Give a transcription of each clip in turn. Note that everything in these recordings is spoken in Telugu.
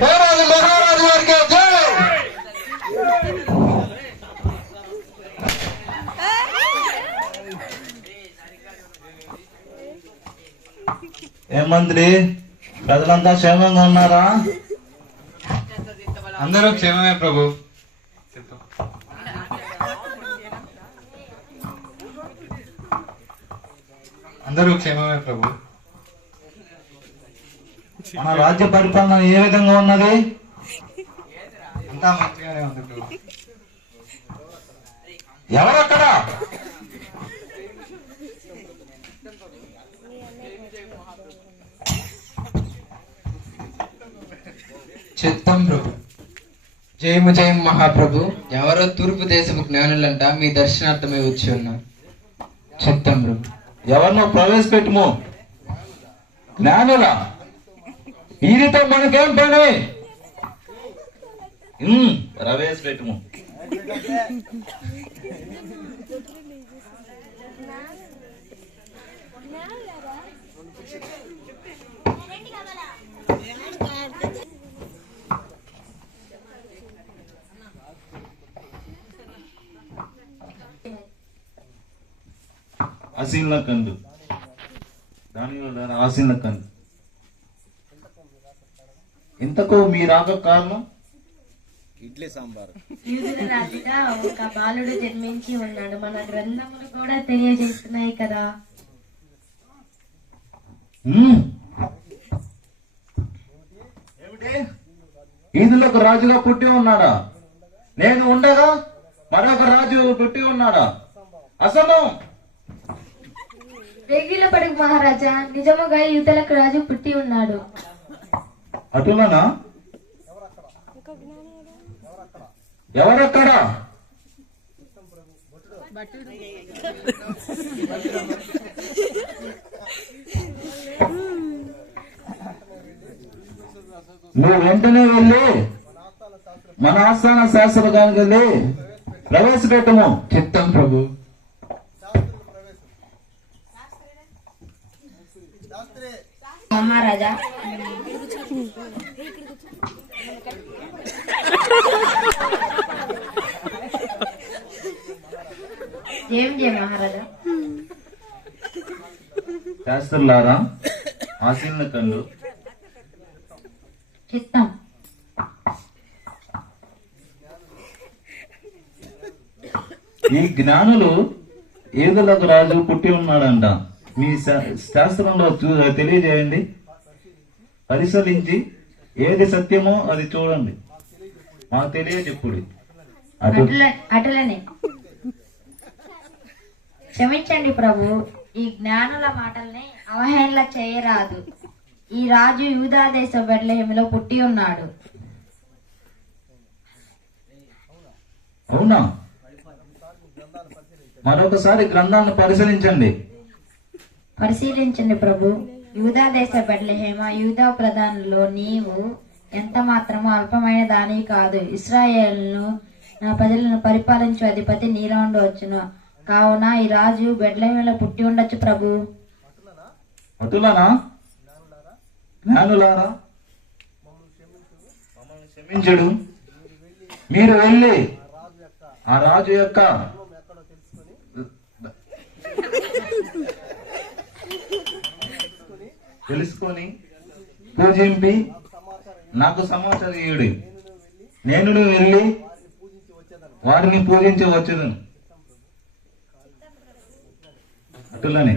మహారాజు మహారాజు వారికి జై. ఏ మంత్రి, ప్రజలంతా క్షేమంగా ఉన్నారా? అందరూ క్షేమమే ప్రభు. అందరూ క్షేమమే ప్రభు. మన రాజ్య పరిపాలన ఏ విధంగా ఉన్నది? అంతా మంచిగానే ఉంది ప్రభు. ఎవరక్కడ? చిత్తం ప్రభు. జయము జయం మహాప్రభు. ఎవరో తూర్పు దేశపు జ్ఞానులంట మీ దర్శనార్థమై వచ్చి ఉన్నారు. చిత్తం ప్రభు. ఎవరినో ప్రవేశపెట్టుము. జ్ఞానులా? వీరితో మనకేం పని? ప్రవేశపెట్టుము. ఆశీల కందు దాని ఆశీల కందు. ఇంతకు మీ రాక కారణం? ఇడ్లీ సాంబార్. యూదుల రాజుగా ఒక బాలుడు జన్మించి ఉన్నాడు. మన గ్రంథములు కూడా తెలియజేస్తున్నాయి కదా. ఏమిటి? ఈదులకు రాజుగా పుట్టి ఉన్నాడా? నేను ఉండగా మరొక రాజు పుట్టి ఉన్నాడా? అసలు వేగిల పడుగు మహారాజా, నిజముగా యూదులకు రాజు పుట్టి ఉన్నాడు. అటులనా? ఎవరక్కడ? నువ్వు వెంటనే వెళ్ళి మన ఆస్థాన శాస్త్రగానికి వెళ్ళి ప్రవేశపెట్టము. చిత్తం ప్రభు. మహారాజా, ఏం జయ మహారాజా. శాస్త్రులారా, ఆశీన కళ్ళు. చిత్తం. ఈ జ్ఞానులు ఏదులకు రాజు పుట్టి ఉన్నాడంట. మీ శాస్త్రంలో తెలియజేయండి. పరిశీలించి ఏది సత్యమో అది చూడండి, మాకు తెలియజెప్పుడు. అటులనే. క్షమించండి ప్రభు, ఈ జ్ఞానుల మాటల్ని అవహేళన చేయరాదు. ఈ రాజు యూదా దేశ బెత్లెహేములో పుట్టి ఉన్నాడు. అవునా? మరొకసారి గ్రంథాలను పరిశీలించండి ప్రభు. యూదా దేశ బెత్లెహేమ, యూదా ప్రధానులో నీవు ఎంత మాత్రము అల్పమైన దానివి కాదు. ఇశ్రాయేలును నా ప్రజలను పరిపాలించు అధిపతి నీలో ఉండవచ్చును. కావున ఈ రాజు బెత్లెహేములో పుట్టి ఉండొచ్చు ప్రభు. అటులనా? జ్ఞానులారా, మమ్మల్ని క్షమించుడు. మీరు వెళ్ళి ఆ రాజు యొక్క తెలుసుకొని పూజింపి నాకు సమాచారం ఇయ్యుడి. నేను వెళ్ళి వారిని పూజించి వచ్చేదను. అటులనే.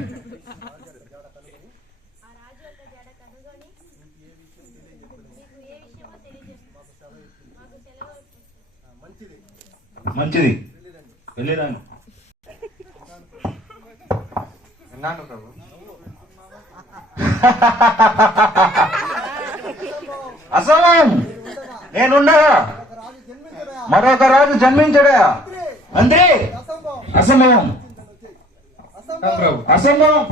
మంచిది, వెళ్ళిరాను. విన్నాను ప్రభు. అసలు నేనుండగా మరొక రాజు జన్మించడా? మంత్రి, అసంభవం. ప్రభు. అసంభవం.